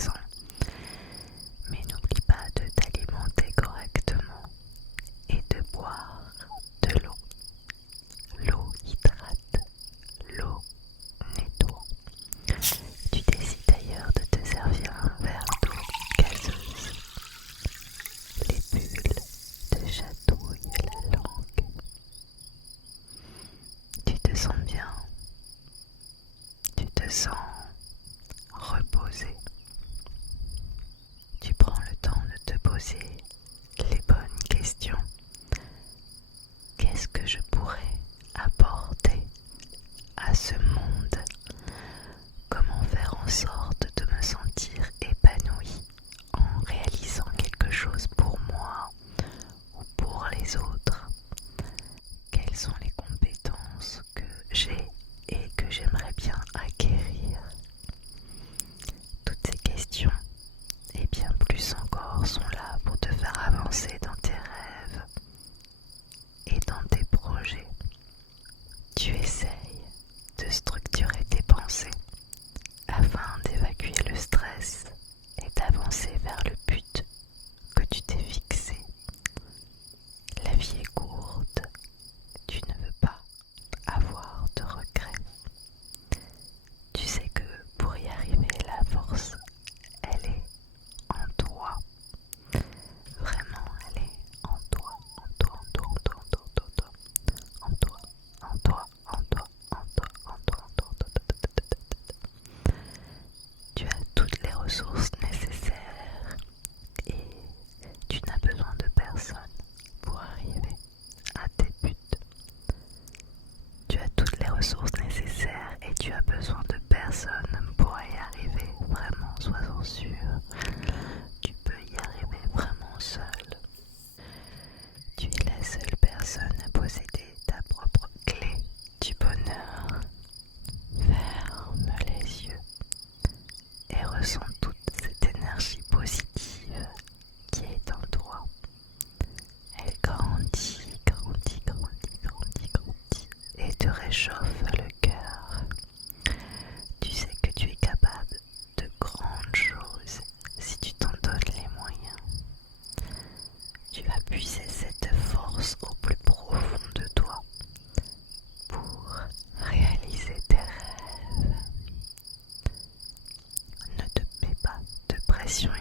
présent. Mais n'oublie pas de t'alimenter correctement et de boire de l'eau. L'eau hydrate, l'eau nettoie. Tu décides d'ailleurs de te servir un verre d'eau gazeuse. Les bulles te chatouillent la langue. Tu te sens bien, tu te sens reposé. Tu prends le temps de te poser les bonnes questions. Qu'est-ce que je pourrais apporter à ce monde? Comment faire en sorte de me sentir épanoui en réalisant quelque chose pour moi ou pour les autres? Quelles sont les compétences que j'ai et que j'aimerais bien acquérir? Toutes ces questions et bien plus encore sont là pour te faire avancer dans tes rêves et dans tes projets. Tu essayes de structurer tes pensées afin d'évacuer le stress et d'avancer vers le but que tu t'es fixé. La vie est courte, tu ne veux pas avoir de regrets. Tu sais que pour y arriver, la force, elle est en toi. Vraiment, elle est en toi, en toi, en toi, en toi, en toi, en toi, en toi, en toi, en toi, en toi, en toi, en toi. Tu as toutes les ressources nécessaires et tu n'as besoin de personne pour arriver à tes buts. Tu as toutes les ressources nécessaires et tu as besoin de personne pour y arriver. Vraiment, sois-en sûr. Tu peux y arriver vraiment seul. Tu es la seule personne à posséder ta propre clé du bonheur. Ferme les yeux et ressens toute cette énergie positive qui est en toi. Elle grandit, grandit, grandit, grandit, grandit et te réchauffe le cœur. Tu sais que tu es capable de grandes choses si tu t'en donnes les moyens. Tu vas puiser cette force au plus profond de toi pour réaliser tes rêves. Ne te mets pas de pression